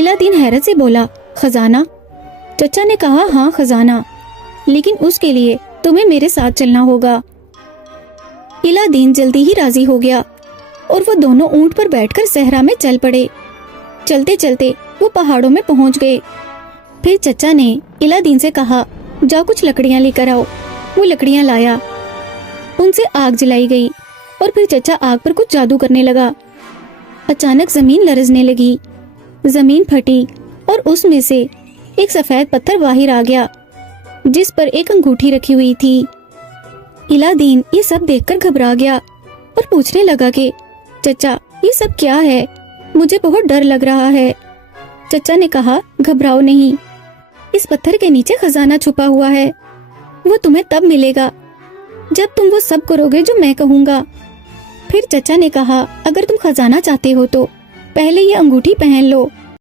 इलादीन हैरत से बोला, खजाना? चचा ने कहा, हाँ खजाना, लेकिन उसके लिए तुम्हें मेरे साथ चलना होगा। इलादीन जल्दी ही राजी हो गया और वो दोनों ऊंट पर बैठकर सहरा में चल पड़े। चलते चलते वो पहाड़ों में पहुंच गए। फिर चचा ने इलादीन से कहा, जाओ कुछ लकड़ियां लेकर आओ। वो लकड़ियां लाया, उनसे आग जलाई गई और फिर चचा आग पर कुछ जादू करने लगा। अचानक जमीन लरजने लगी, जमीन फटी और उसमें से एक सफेद पत्थर बाहर आ गया जिस पर एक अंगूठी रखी हुई थी। इलादीन ये सब देखकर घबरा गया और पूछने लगा कि चचा ये सब क्या है, मुझे बहुत डर लग रहा है। चचा ने कहा, घबराओ नहीं, इस पत्थर के नीचे खजाना छुपा हुआ है। वो तुम्हें तब मिलेगा जब तुम वो सब करोगे जो मैं कहूँगा। फिर चचा ने कहा, अगर तुम खजाना चाहते हो तो पहले ये अंगूठी पहन लो